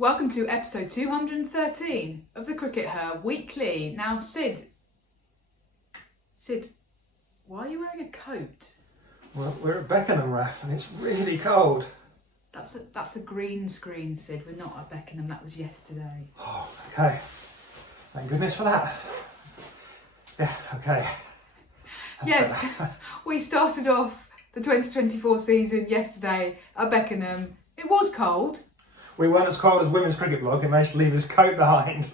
welcome to episode 213 of the CRICKETher Weekly. Now, Sid, why are you wearing a coat? Well, we're at Beckenham, Raf, and it's really cold. That's a green screen, Sid. We're not at Beckenham. That was yesterday. Oh, okay. Thank goodness for that. Yeah, okay. Yes, we started off the 2024 season yesterday at Beckenham. It was cold. We weren't as cold as Women's Cricket Blog. He managed to leave his coat behind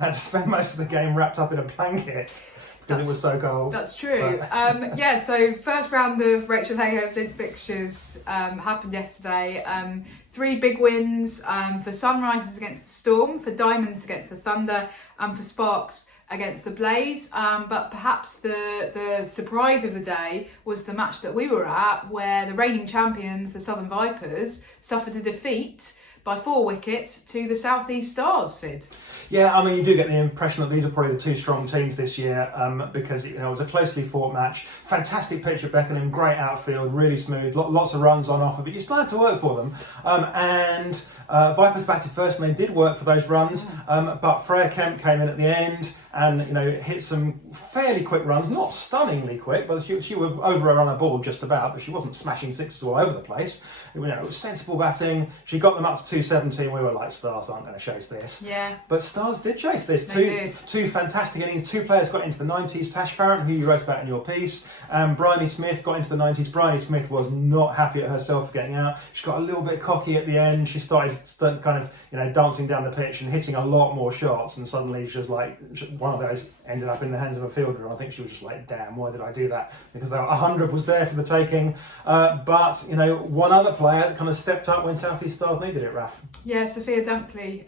and to spend most of the game wrapped up in a blanket because it was so cold. That's true. So first round of RHF Flint fixtures happened yesterday. 3 big wins for Sunrisers against the Storm, for Diamonds against the Thunder, and for Sparks against the Blaze. But perhaps the surprise of the day was the match that we were at, where the reigning champions, the Southern Vipers, suffered a defeat by 4 wickets to the South East Stars, Sid. Yeah, I mean, you do get the impression that these are probably the 2 strong teams this year because it was a closely fought match. Fantastic pitch at Beckenham, great outfield, really smooth, lots of runs on offer, but you still had to work for them. Vipers batted first, and they did work for those runs, but Freya Kemp came in at the end and hit some fairly quick runs, not stunningly quick, but she was over her on her ball just about, but she wasn't smashing sixes all over the place. It was sensible batting. She got them up to 217. We were like, Stars aren't going to chase this. Yeah. But Stars did chase this. They Two fantastic innings. 2 players got into the 90s. Tash Farrant, who you wrote about in your piece, and Bryony Smith got into the 90s. Bryony Smith was not happy at herself for getting out. She got a little bit cocky at the end. She started kind of dancing down the pitch and hitting a lot more shots, and suddenly she was like, one of those ended up in the hands of a fielder, and I think she was just like, damn, why did I do that? Because 100 was there for the taking. But one other player kind of stepped up when South East Stars needed it, Raf. Yeah, Sophia Dunkley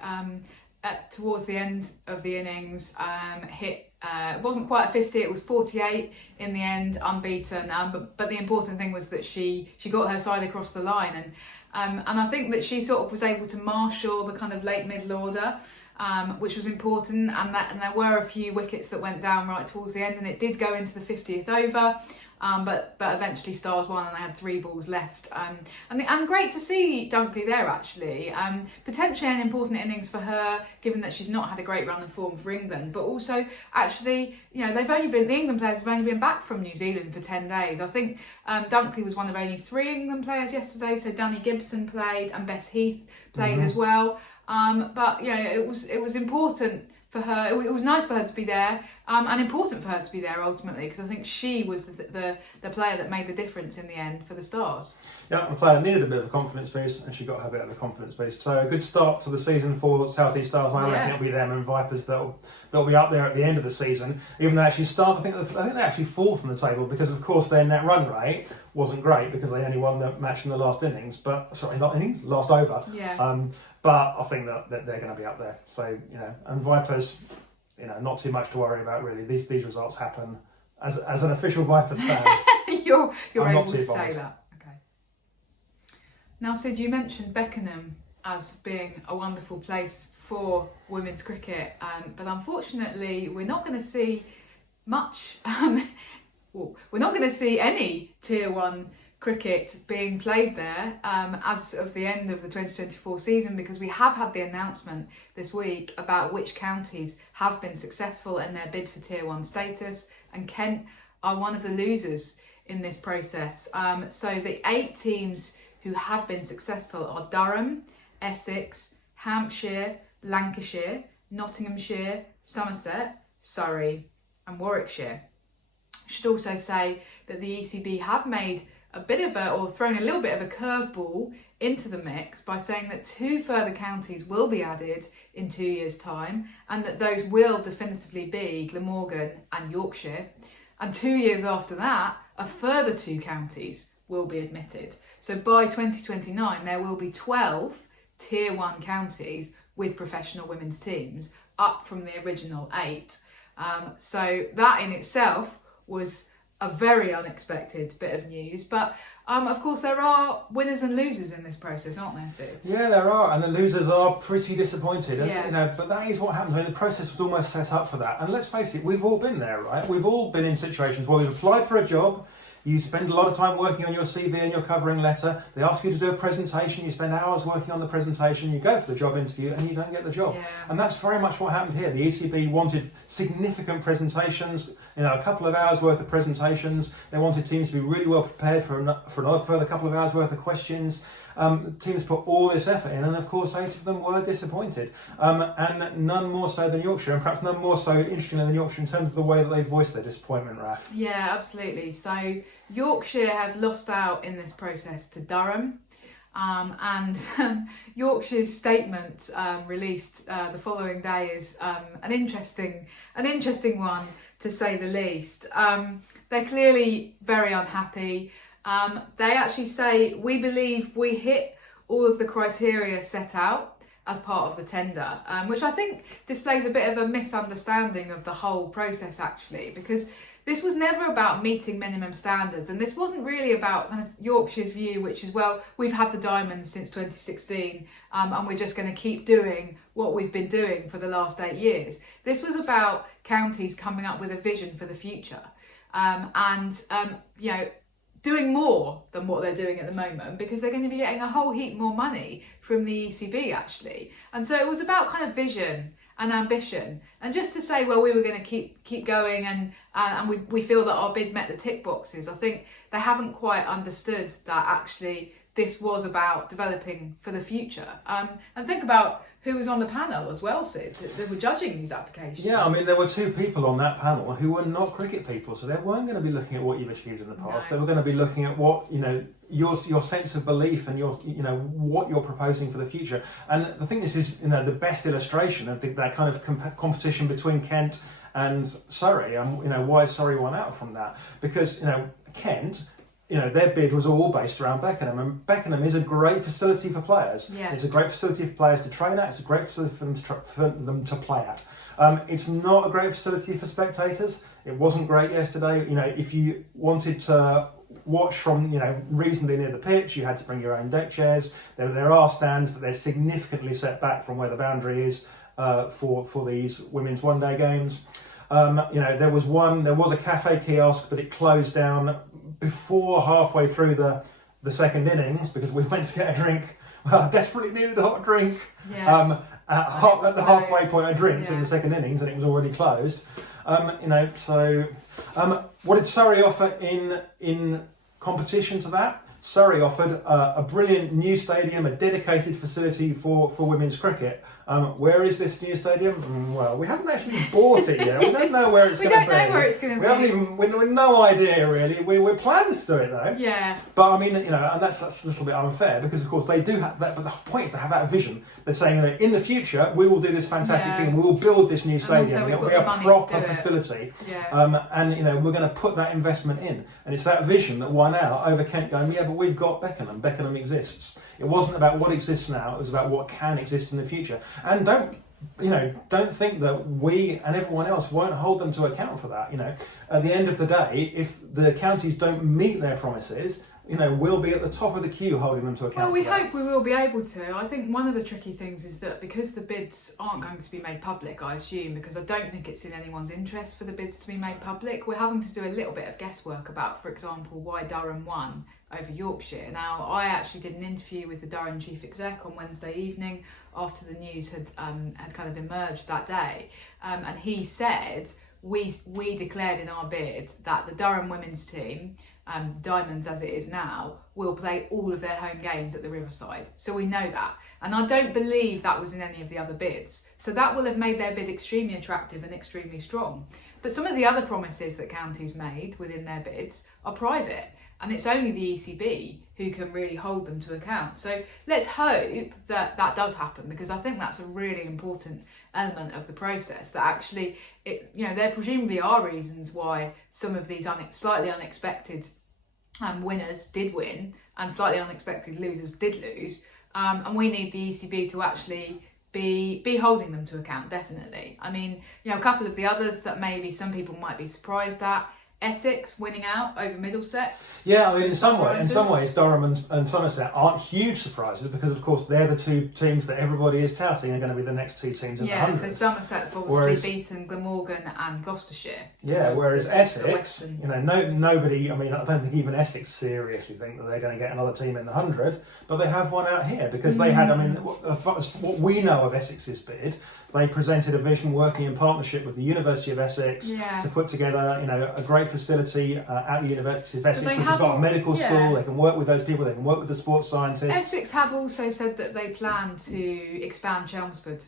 towards the end of the innings hit, it wasn't quite a 50, it was 48 in the end, unbeaten. But the important thing was that she got her side across the line, and I think that she sort of was able to marshal the kind of late middle order, which was important, and there were a few wickets that went down right towards the end, and it did go into the 50th over. But eventually Stars won, and they had 3 balls left. And great to see Dunkley there, actually. Potentially an important innings for her, given that she's not had a great run of form for England. But also, actually, the England players have only been back from New Zealand for 10 days. I think Dunkley was one of only 3 England players yesterday. So Danny Gibson played, and Bess Heath played as well. But it was important for her. It was nice for her to be there, and important for her to be there ultimately, because I think she was the player that made the difference in the end for the Stars. Yeah, the player needed a bit of a confidence boost, and she got her bit of a confidence boost. So a good start to the season for South East Stars. I reckon it'll be them and Vipers that'll be up there at the end of the season. Even though they actually start, I think they're actually 4th on the table, because of course their net run rate wasn't great because they only won the match in the last innings. Last over. Yeah. But I think that they're going to be up there. So, and Vipers, not too much to worry about really. These results happen. As an official Vipers fan, you're able to say that. Okay. Now, Sid, you mentioned Beckenham as being a wonderful place for women's cricket, but unfortunately we're not going to see much. We're not going to see any Tier 1 cricket being played there as of the end of the 2024 season, because we have had the announcement this week about which counties have been successful in their bid for Tier 1 status, and Kent are one of the losers in this process. So the 8 teams who have been successful are Durham, Essex, Hampshire, Lancashire, Nottinghamshire, Somerset, Surrey and Warwickshire. I should also say that the ECB have made thrown a little bit of a curveball into the mix by saying that 2 further counties will be added in 2 years' time, and that those will definitively be Glamorgan and Yorkshire. And 2 years after that, a further 2 counties will be admitted. So by 2029, there will be 12 Tier 1 counties with professional women's teams, up from the original 8. So that in itself was a very unexpected bit of news, but of course there are winners and losers in this process, aren't there, Sid? Yeah, there are, and the losers are pretty disappointed. Yeah. But that is what happens. I mean, the process was almost set up for that. And let's face it, we've all been there, right? We've all been in situations where we've applied for a job, You spend a lot of time working on your CV and your covering letter. They ask you to do a presentation. You spend hours working on the presentation. You go for the job interview and you don't get the job. Yeah. And that's very much what happened here. The ECB wanted significant presentations, a couple of hours worth of presentations. They wanted teams to be really well prepared for another further couple of hours worth of questions. Teams put all this effort in, and of course 8 of them were disappointed, and none more so than Yorkshire, and perhaps none more so interestingly than Yorkshire in terms of the way that they voiced their disappointment, Raf. Yeah, absolutely. So Yorkshire have lost out in this process to Durham, and Yorkshire's statement released the following day is an interesting one, to say the least. They're clearly very unhappy. They actually say, we believe we hit all of the criteria set out as part of the tender, which I think displays a bit of a misunderstanding of the whole process actually, because this was never about meeting minimum standards, and this wasn't really about kind of Yorkshire's view, which is, well, we've had the diamonds since 2016 and we're just going to keep doing what we've been doing for the last 8 years. This was about counties coming up with a vision for the future and doing more than what they're doing at the moment, because they're going to be getting a whole heap more money from the ECB actually. And so it was about kind of vision and ambition, and just to say, well, we were going to keep going, and we feel that our bid met the tick boxes. I think they haven't quite understood that actually this was about developing for the future. And think about who was on the panel as well, Sid, that were judging these applications. Yeah, I mean, there were 2 people on that panel who were not cricket people, so they weren't going to be looking at what you've achieved in the past. No. They were going to be looking at what, your sense of belief and your, what you're proposing for the future. And I think this is, the best illustration of that kind of competition between Kent and Surrey, and why Surrey won out from that. Because, Kent, their bid was all based around Beckenham, and Beckenham is a great facility for players. Yeah. It's a great facility for players to train at. It's a great facility for them to play at. It's not a great facility for spectators. It wasn't great yesterday. If you wanted to watch from reasonably near the pitch, you had to bring your own deck chairs. There are stands, but they're significantly set back from where the boundary is for these women's one-day games. There was a cafe kiosk, but it closed down before halfway through the second innings, because we went to get a drink. Well, I desperately needed a hot drink. Yeah. At the halfway point, I drank in the second innings, and it was already closed. What did Surrey offer in competition to that? Surrey offered a brilliant new stadium, a dedicated facility for women's cricket. Where is this new stadium? Well, we haven't actually bought it yet. We don't know where it's going to be. We don't know where it's going to be. We've no idea really. We're planning to do it though. Yeah. But I mean, and that's a little bit unfair, because of course they do have that. But the point is they have that vision. They're saying, in the future we will do this fantastic thing. We will build this new stadium. And it'll be a proper facility. Yeah. And we're going to put that investment in. And it's that vision that won out over Kent going, yeah, but we've got Beckenham. Beckenham exists. It wasn't about what exists now. It was about what can exist in the future. And don't think that we and everyone else won't hold them to account for that. At the end of the day, if the counties don't meet their promises, we'll be at the top of the queue holding them to account. Well, we hope we will be able to. I think one of the tricky things is that because the bids aren't going to be made public, I assume, because I don't think it's in anyone's interest for the bids to be made public, we're having to do a little bit of guesswork about, for example, why Durham won over Yorkshire. Now, I actually did an interview with the Durham chief exec on Wednesday evening after the news had kind of emerged that day, and he said we declared in our bid that the Durham women's team, Diamonds as it is now, will play all of their home games at the Riverside. So we know that. And I don't believe that was in any of the other bids. So that will have made their bid extremely attractive and extremely strong. But some of the other promises that counties made within their bids are private. And it's only the ECB who can really hold them to account. So let's hope that that does happen, because I think that's a really important element of the process, that actually, there presumably are reasons why some of these slightly unexpected winners did win and slightly unexpected losers did lose. And we need the ECB to actually be holding them to account, definitely. I mean, a couple of the others that maybe some people might be surprised at, Essex winning out over Middlesex. Yeah, I mean, in some Surprises. ways, Durham and Somerset aren't huge surprises because, of course, they're the two teams that everybody is touting are going to be the next two teams in the 100. So Somerset have obviously beaten Glamorgan and Gloucestershire. Yeah, whereas Essex, Wisden. you know, nobody, I mean, I don't think even Essex seriously think that they're going to get another team in the 100, but they have one out here because they had, I mean, what we know of Essex's bid, they presented a vision working in partnership with the University of Essex to put together, you know, a great facility at the University of Essex, which has got a medical school. They can work with those people. They can work with the sports scientists. Essex have also said that they plan to expand Chelmsford.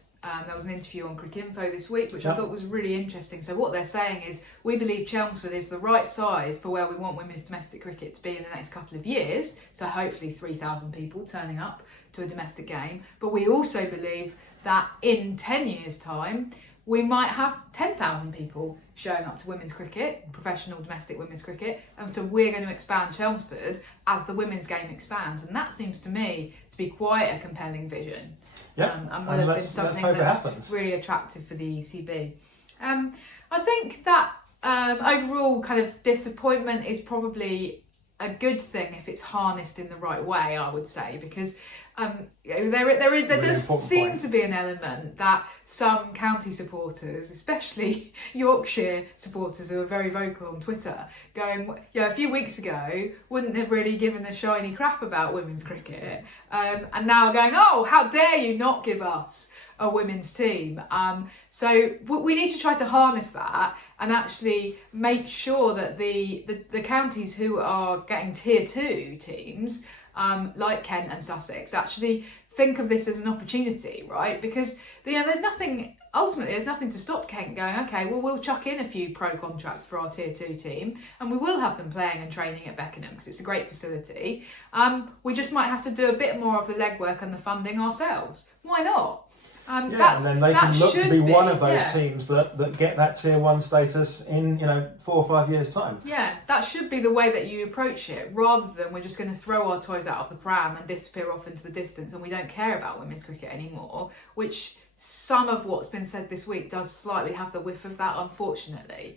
There was an interview on CRICKETher this week, which I thought was really interesting. So what they're saying is, we believe Chelmsford is the right size for where we want women's domestic cricket to be in the next couple of years. So hopefully 3,000 people turning up to a domestic game. But we also believe that in 10 years' time, we might have 10,000 people showing up to women's cricket, professional domestic women's cricket, and so we're going to expand Chelmsford as the women's game expands, and that seems to me to be quite a compelling vision. And would have been something that's really attractive for the ECB. I think that overall kind of disappointment is probably a good thing if it's harnessed in the right way, I would say, because there does seem to be an element that some county supporters, especially Yorkshire supporters who are very vocal on Twitter, going, a few weeks ago wouldn't have really given a shiny crap about women's cricket, and now are going, oh, how dare you not give us a women's team. So we need to try to harness that and actually make sure that the counties who are getting tier 2 teams, like Kent and Sussex, actually think of this as an opportunity, right? Because there's nothing to stop Kent going, okay, well, we'll chuck in a few pro contracts for our tier 2 team and we will have them playing and training at Beckenham because it's a great facility. We just might have to do a bit more of the legwork and the funding ourselves. Why not? And then they can look to be one of those teams that get that tier 1 status in 4 or 5 years' time. Yeah, that should be the way that you approach it, rather than we're just going to throw our toys out of the pram and disappear off into the distance and we don't care about women's cricket anymore, which some of what's been said this week does slightly have the whiff of that, unfortunately.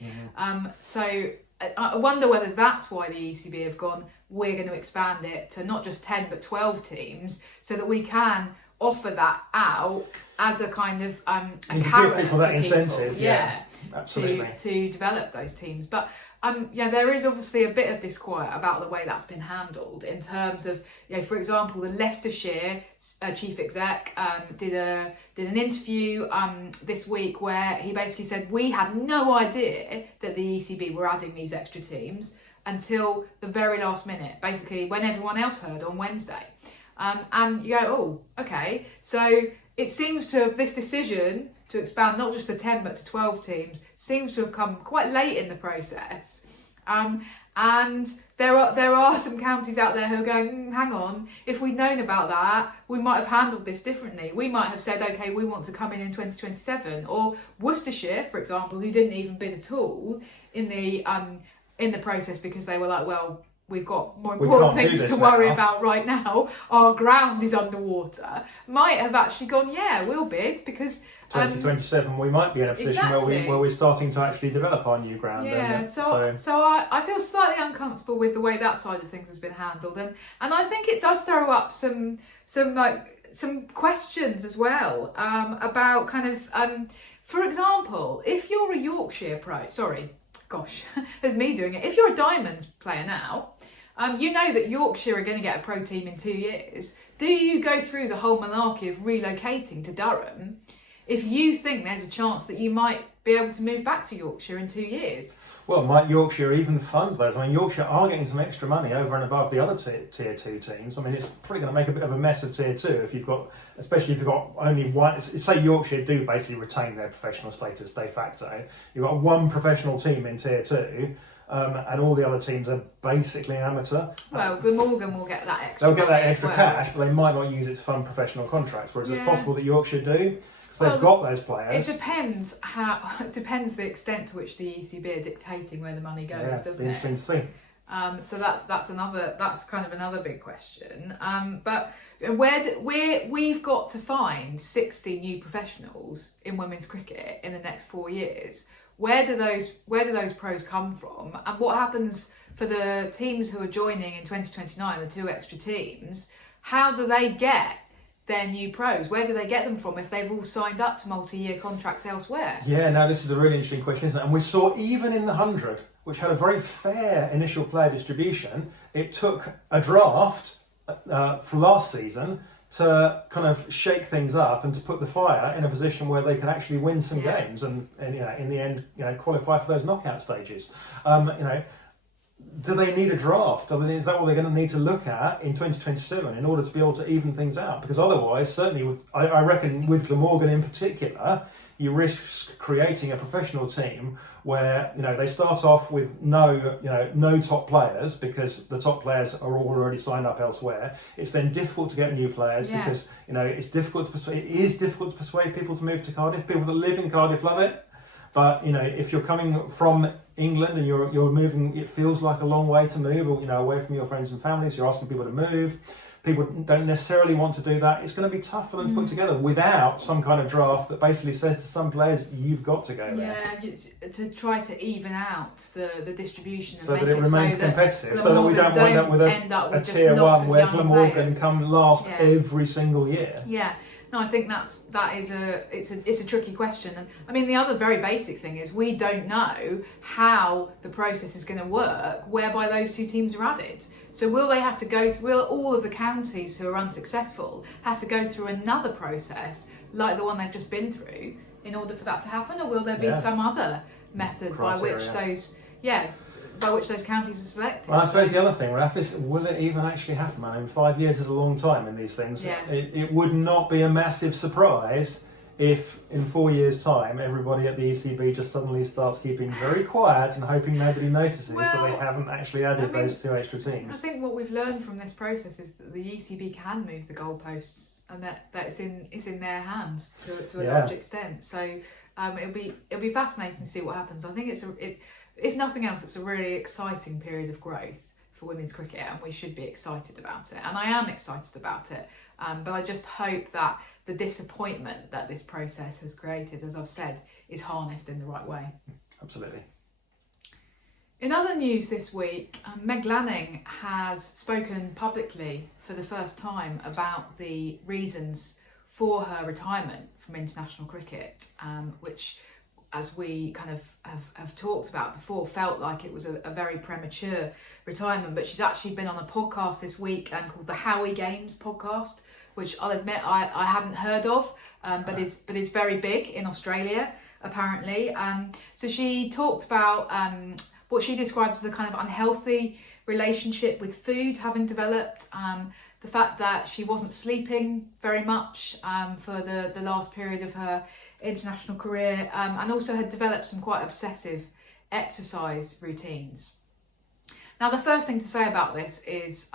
So I wonder whether that's why the ECB have gone, we're going to expand it to not just 10 but 12 teams so that we can offer that out as a kind of a carrot give people that incentive, absolutely, to develop those teams. But there is obviously a bit of disquiet about the way that's been handled in terms of, for example, the Leicestershire chief exec did an interview this week where he basically said, we had no idea that the ECB were adding these extra teams until the very last minute, basically when everyone else heard on Wednesday. And you go, oh, okay. So it seems to have, this decision to expand not just to 10 but to 12 teams seems to have come quite late in the process. And there are some counties out there who are going, hang on, if we'd known about that, we might have handled this differently. We might have said, okay, we want to come in 2027. Or Worcestershire, for example, who didn't even bid at all in the process because they were like, well, we've got more important things to worry about right now. Our ground is underwater. Might have actually gone, yeah, we'll bid because 2027 we might be in a position where we're starting to actually develop our new ground. So I feel slightly uncomfortable with the way that side of things has been handled, and I think it does throw up some questions as well about kind of for example, if you're a Yorkshire pro, there's me doing it. If you're a Diamonds player now, you know that Yorkshire are going to get a pro team in 2 years. Do you go through the whole malarkey of relocating to Durham if you think there's a chance that you might be able to move back to Yorkshire in 2 years? Well, might Yorkshire even fund those? I mean, Yorkshire are getting some extra money over and above the other tier 2 teams. I mean, it's probably going to make a bit of a mess of tier 2 especially if you've got only one. Say Yorkshire do basically retain their professional status de facto. You've got one professional team in tier 2. And all the other teams are basically amateur. Well, Glamorgan will get that extra. They'll get that extra cash, but they might not use it to fund professional contracts. Whereas it's possible that Yorkshire do, because they've got those players. It depends the extent to which the ECB are dictating where the money goes, doesn't it? Interesting to see. So that's kind of another big question. But we've got to find 60 new professionals in women's cricket in the next 4 years. Where do those pros come from, and what happens for the teams who are joining in 2029, the 2 extra teams? How do they get their new pros? Where do they get them from if they've all signed up to multi-year contracts elsewhere? Yeah, no, this is a really interesting question, isn't it? And we saw even in the 100, which had a very fair initial player distribution, it took a draft for last season to kind of shake things up and to put the Fire in a position where they can actually win some games and in the end qualify for those knockout stages. Do they need a draft? I mean, is that what they're going to need to look at in 2027 in order to be able to even things out? Because otherwise, certainly I reckon with Glamorgan in particular, you risk creating a professional team where they start off with no top players because the top players are all already signed up elsewhere. It's then difficult to get new players because it's difficult to persuade. It is difficult to persuade people to move to Cardiff. People that live in Cardiff love it, but if you're coming from England and you're moving, it feels like a long way to move, away from your friends and families. You're asking people to move. People don't necessarily want to do that. It's going to be tough for them to put together without some kind of draft that basically says to some players, you've got to go there. Yeah, to try to even out the distribution and so make that it remains competitive, so that we don't wind up with a tier one where Glamorgan come last every single year. Yeah. No, I think it's a tricky question. And I mean, the other very basic thing is we don't know how the process is going to work whereby those 2 teams are added. So will all of the counties who are unsuccessful have to go through another process like the one they've just been through in order for that to happen, or will there be some other method by which those counties are selected? Well, I suppose the other thing, Raph, is will it even actually happen, man? I mean, 5 years is a long time in these things. Yeah. It would not be a massive surprise if in 4 years' time everybody at the ECB just suddenly starts keeping very quiet and hoping nobody notices that they haven't actually added those 2 extra teams. I think what we've learned from this process is that the ECB can move the goalposts and that it's in their hands to a large extent. So it'll be fascinating to see what happens. I think if nothing else, it's a really exciting period of growth for women's cricket, and we should be excited about it. And I am excited about it, but I just hope that the disappointment that this process has created, as I've said, is harnessed in the right way. Absolutely. In other news this week, Meg Lanning has spoken publicly for the first time about the reasons for her retirement from international cricket, which, as we kind of have talked about before, felt like it was a very premature retirement. But she's actually been on a podcast this week called the Howie Games podcast, which I'll admit I hadn't heard of, but is very big in Australia, apparently. So she talked about what she describes as a kind of unhealthy relationship with food having developed, the fact that she wasn't sleeping very much for the last period of her international career, and also had developed some quite obsessive exercise routines. Now, the first thing to say about this is,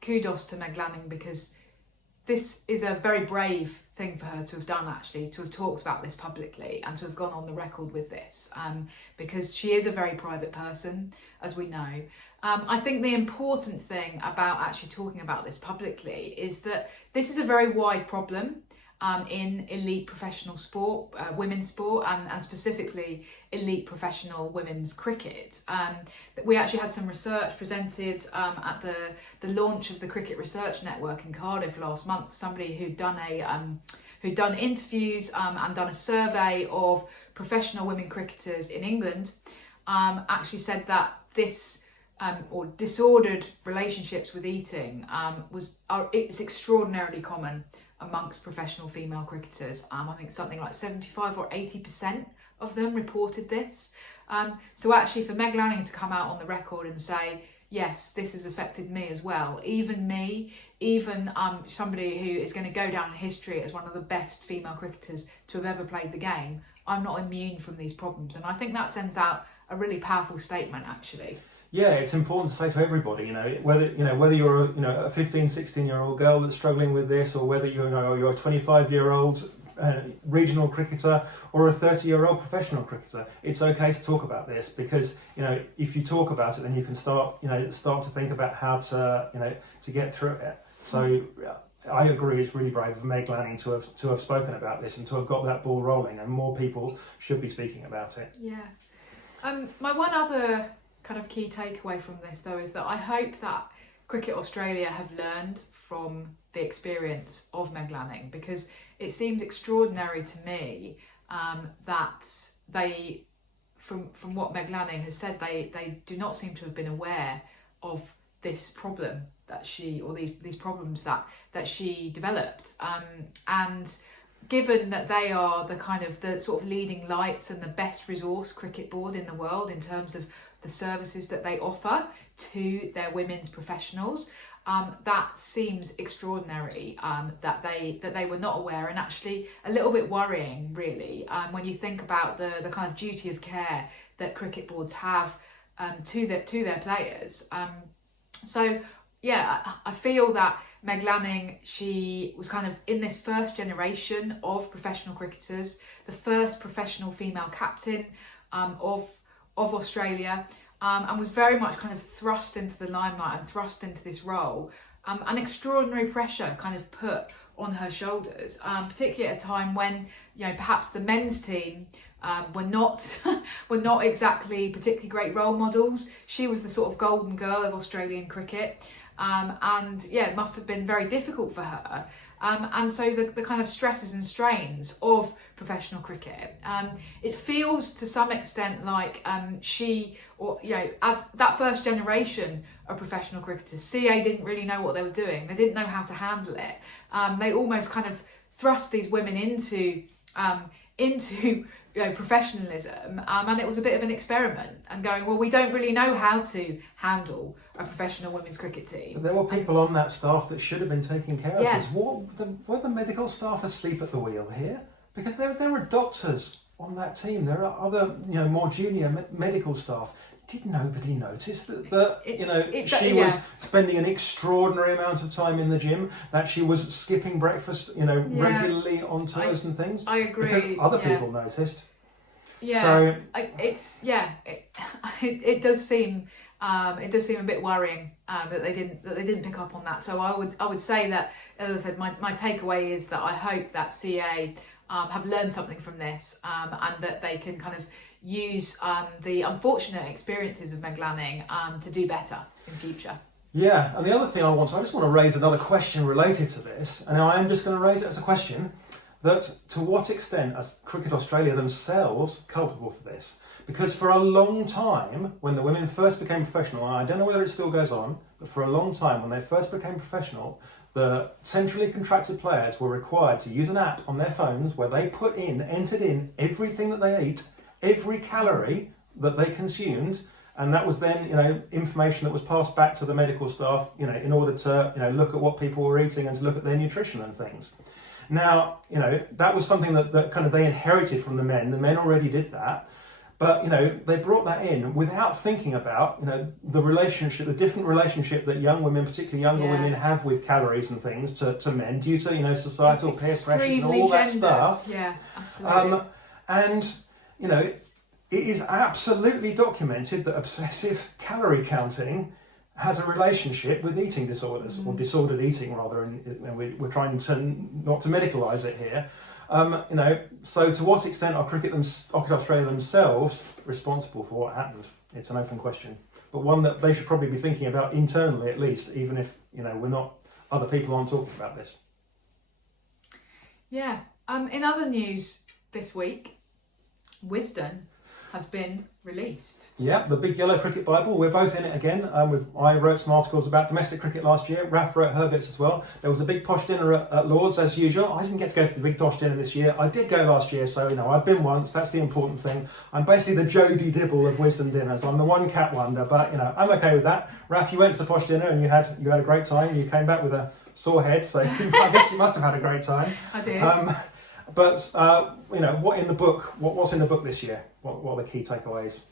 kudos to Meg Lanning, because this is a very brave thing for her to have done, actually, to have talked about this publicly and to have gone on the record with this, because she is a very private person, as we know. I think the important thing about actually talking about this publicly is that this is a very wide problem in elite professional sport, women's sport, and specifically elite professional women's cricket. We actually had some research presented at the launch of the Cricket Research Network in Cardiff last month. Somebody who'd done interviews and done a survey of professional women cricketers in England, actually said that this or disordered relationships with eating it's extraordinarily common amongst professional female cricketers. I think something like 75 or 80% of them reported this. So actually for Meg Lanning to come out on the record and say, yes, this has affected me as well, even somebody who is going to go down in history as one of the best female cricketers to have ever played the game, I'm not immune from these problems. And I think that sends out a really powerful statement, actually. Yeah, it's important to say to everybody, whether you're a 15, 16-year-old girl that's struggling with this, or whether you're a 25-year-old regional cricketer or a 30-year-old professional cricketer. It's okay to talk about this because, if you talk about it, then you can start to think about how to get through it. So I agree, it's really brave of Meg Lanning to have spoken about this and to have got that ball rolling, and more people should be speaking about it. Yeah. My one other kind of key takeaway from this, though, is that I hope that Cricket Australia have learned from the experience of Meg Lanning, because it seemed extraordinary to me that they, from what Meg Lanning has said, they do not seem to have been aware of this problem that these problems that she developed, and given that they are the sort of leading lights and the best resource cricket board in the world in terms of the services that they offer to their women's professionals, that seems extraordinary that they were not aware, and actually a little bit worrying, really, when you think about the kind of duty of care that cricket boards have to their players. So yeah, I feel that Meg Lanning, she was kind of in this first generation of professional cricketers, the first professional female captain of Australia, and was very much kind of thrust into the limelight and thrust into this role. An extraordinary pressure kind of put on her shoulders, particularly at a time when perhaps the men's team were not exactly particularly great role models. She was the sort of golden girl of Australian cricket. And yeah, it must have been very difficult for her. And so the kind of stresses and strains of professional cricket, it feels to some extent like as that first generation of professional cricketers, CA didn't really know what they were doing. They didn't know how to handle it. They almost kind of thrust these women into professionalism, and it was a bit of an experiment, and going, well, we don't really know how to handle a professional women's cricket team. But there were people on that staff that should have been taking care of Yeah. this. Were the medical staff asleep at the wheel here? Because there were doctors on that team. There are other, more junior medical staff. Did nobody notice that she was spending an extraordinary amount of time in the gym, that she was skipping breakfast, regularly on tours and things? I agree. Because other people noticed. Yeah, so, it does seem a bit worrying that they didn't pick up on that. So I would say that, as I said, my takeaway is that I hope that CA have learned something from this, and that they can kind of use the unfortunate experiences of Meg Lanning to do better in future. Yeah, and the other thing I just want to raise another question related to this, and I am just going to raise it as a question, that to what extent are Cricket Australia themselves culpable for this? Because for a long time, when the women first became professional, and I don't know whether it still goes on, but for a long time, when they first became professional, the centrally contracted players were required to use an app on their phones where they entered in everything that they ate, every calorie that they consumed, and that was then, information that was passed back to the medical staff, in order to, look at what people were eating and to look at their nutrition and things. Now, that was something that kind of they inherited from the men. The men already did that. But, they brought that in without thinking about, the different relationship that young women, particularly younger women, have with calories and things to men due to, societal peer pressures and all that stuff. Yeah, absolutely. And, it is absolutely documented that obsessive calorie counting has a relationship with eating disorders, or disordered eating rather, and we're trying not to medicalise it here. So to what extent are Cricket Australia themselves responsible for what happened? It's an open question, but one that they should probably be thinking about internally, at least, even if other people aren't talking about this. Yeah. In other news this week, Wisden has been released. Yeah, the big yellow cricket Bible. We're both in it again. I wrote some articles about domestic cricket last year. Raf wrote her bits as well. There was a big posh dinner at Lord's as usual. I didn't get to go to the big posh dinner this year. I did go last year, so I've been once. That's the important thing. I'm basically the Jodie Dibble of Wisden dinners. I'm the one cat wonder, but I'm okay with that. Raf, you went to the posh dinner and you had a great time. You came back with a sore head, so I guess you must have had a great time. I did. But what's in the book this year? What are the key takeaways?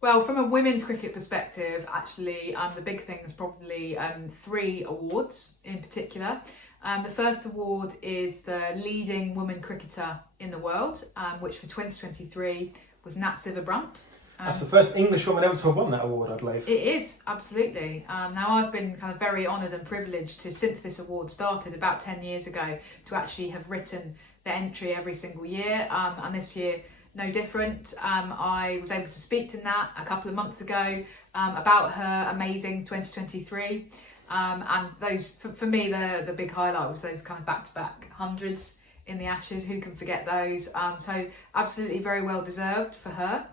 Well, from a women's cricket perspective, actually, the big thing is probably 3 awards in particular. The first award is the leading woman cricketer in the world, which for 2023 was Nat Sciver-Brunt. That's the first English woman ever to have won that award, I believe. It is, absolutely. Now, I've been kind of very honoured and privileged to, since this award started about 10 years ago, to actually have written the entry every single year. And this year, no different. I was able to speak to Nat a couple of months ago about her amazing 2023. And those, for me, the big highlight was those kind of back-to-back hundreds in the Ashes. Who can forget those? So absolutely very well deserved for her.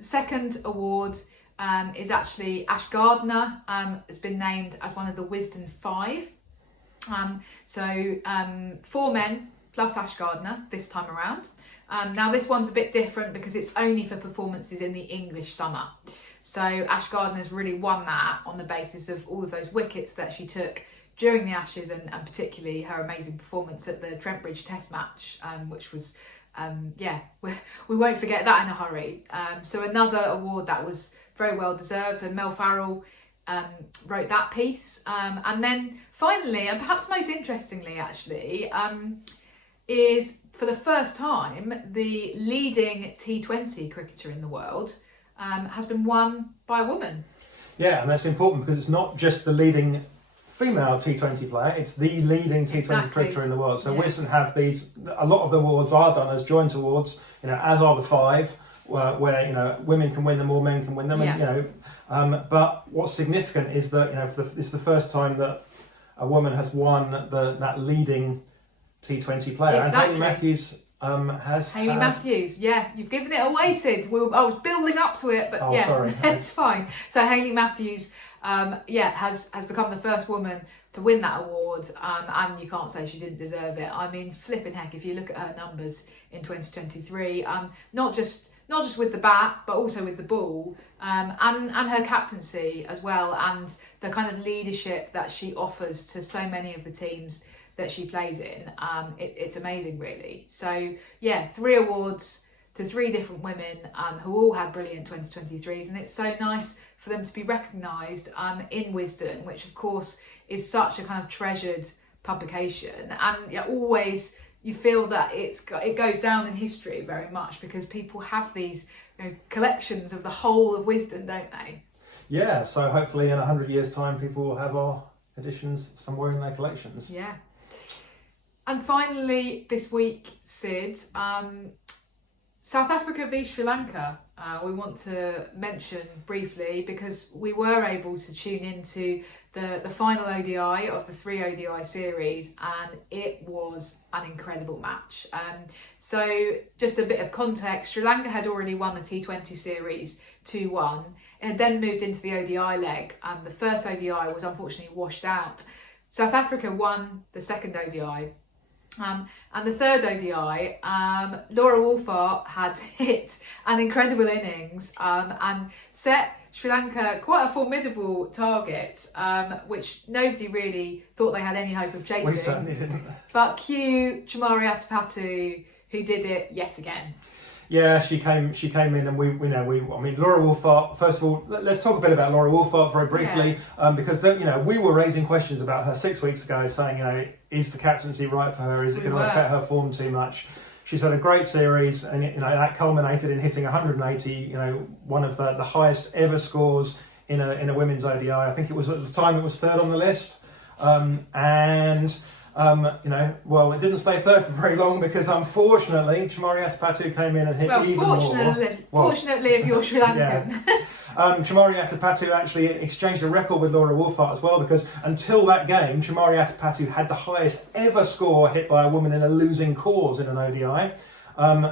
Second award is actually Ash Gardner. Has been named as one of the Wisden 5. So 4 men plus Ash Gardner this time around. Now this one's a bit different because it's only for performances in the English summer. So Ash Gardner's really won that on the basis of all of those wickets that she took during the Ashes, and particularly her amazing performance at the Trent Bridge Test match, which was we won't forget that in a hurry. So another award that was very well deserved, and Mel Farrell wrote that piece. And then finally, and perhaps most interestingly actually, is for the first time the leading T20 cricketer in the world has been won by a woman. Yeah, and that's important because it's not just the leading female T20 player, it's the leading T20 cricketer in the world. So Wisden have these, a lot of the awards are done as joint awards, as are the 5, where women can win them or men can win them. Yeah. And, but what's significant is that it's the first time that a woman has won that leading T20 player. Exactly. And Hayley Matthews has. Hayley Matthews, you've given it away, Sid. I was building up to it, but sorry. It's fine. So Hayley Matthews, has become the first woman to win that award, and you can't say she didn't deserve it. I mean, flipping heck, if you look at her numbers in 2023, not just with the bat, but also with the ball, and her captaincy as well, and the kind of leadership that she offers to so many of the teams that she plays in. It's amazing, really. So 3 awards to 3 different women who all had brilliant 2023s, and it's so nice for them to be recognised in Wisden, which of course is such a kind of treasured publication, and always you feel that it goes down in history very much because people have these collections of the whole of Wisden, don't they? Yeah, so hopefully in 100 years' time people will have our editions somewhere in their collections. Yeah. And finally this week, Sid, South Africa v Sri Lanka, we want to mention briefly because we were able to tune into the final ODI of the 3 ODI series, and it was an incredible match. So just a bit of context, Sri Lanka had already won the T20 series 2-1. It had then moved into the ODI leg, and the first ODI was unfortunately washed out. South Africa won the second ODI. And the third ODI, Laura Wolfart had hit an incredible innings and set Sri Lanka quite a formidable target, which nobody really thought they had any hope of chasing. We certainly didn't. But cue Chamari Atapatu, who did it yet again. Yeah, she came in, and Laura Wolfart. First of all, let's talk a bit about Laura Wolfart very briefly, because we were raising questions about her 6 weeks ago, saying, is the captaincy right for her? Is it going to affect her form too much? She's had a great series, and that culminated in hitting 180. One of the highest ever scores in a women's ODI. I think it was at the time it was 3rd on the list, it didn't stay 3rd for very long because unfortunately Chamari Atapatu came in and hit even more. Fortunately, if you're Sri Lankan. Chamari Atapatu actually exchanged a record with Laura Wolfart as well, because until that game, Chamari Atapatu had the highest ever score hit by a woman in a losing cause in an ODI. And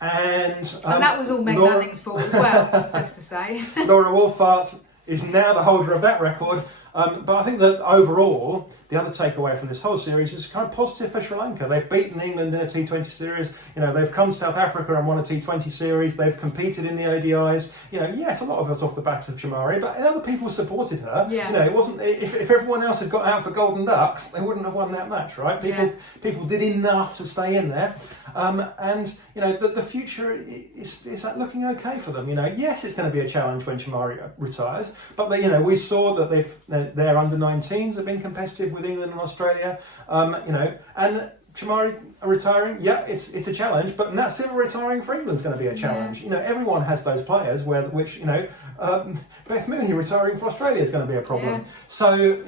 that was all Meg Lanning's fault as well, just to say. Laura Wolfart is now the holder of that record. But I think that overall, the other takeaway from this whole series is kind of positive for Sri Lanka. They've beaten England in a T20 series. They've come to South Africa and won a T20 series. They've competed in the ODIs. Yes, a lot of us off the backs of Chamari, but other people supported her. Yeah. It wasn't. If everyone else had got out for Golden Ducks, they wouldn't have won that match, right? People did enough to stay in there. The future is looking okay for them. Yes, it's going to be a challenge when Chamari retires, but we saw that their under-19s have been competitive with England and Australia. And Chamari retiring, it's a challenge, but Nat Silver retiring for England is going to be a challenge. Yeah. Everyone has those players Beth Mooney retiring for Australia is going to be a problem. Yeah. So,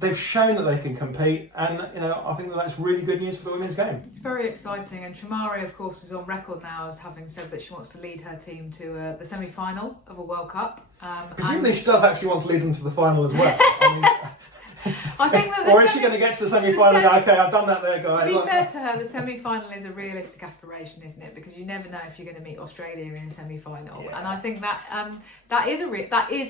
they've shown that they can compete, and I think that's really good news for the women's game. It's very exciting, and Chamari, of course, is on record now as having said that she wants to lead her team to the semi-final of a World Cup. Presumably she does actually want to lead them to the final as well. I think that or is she going to get to the semi-final and go, okay, I've done that there, guys? To be fair to her, the semi-final is a realistic aspiration, isn't it? Because you never know if you're going to meet Australia in a semi-final. Yeah. And I think that that is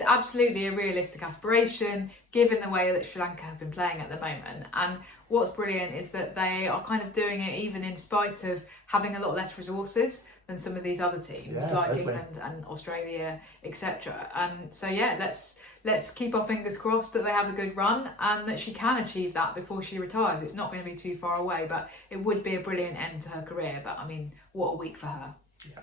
absolutely a realistic aspiration, given the way that Sri Lanka have been playing at the moment. And what's brilliant is that they are kind of doing it even in spite of having a lot less resources than some of these other teams, England and Australia, etc. Let's keep our fingers crossed that they have a good run and that she can achieve that before she retires. It's not going to be too far away, but it would be a brilliant end to her career. But I mean, what a week for her. Yeah.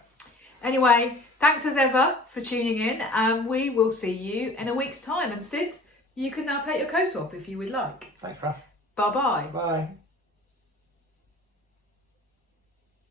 Anyway, thanks as ever for tuning in. We will see you in a week's time. And Sid, you can now take your coat off if you would like. Thanks, Raf. Bye-bye. Bye.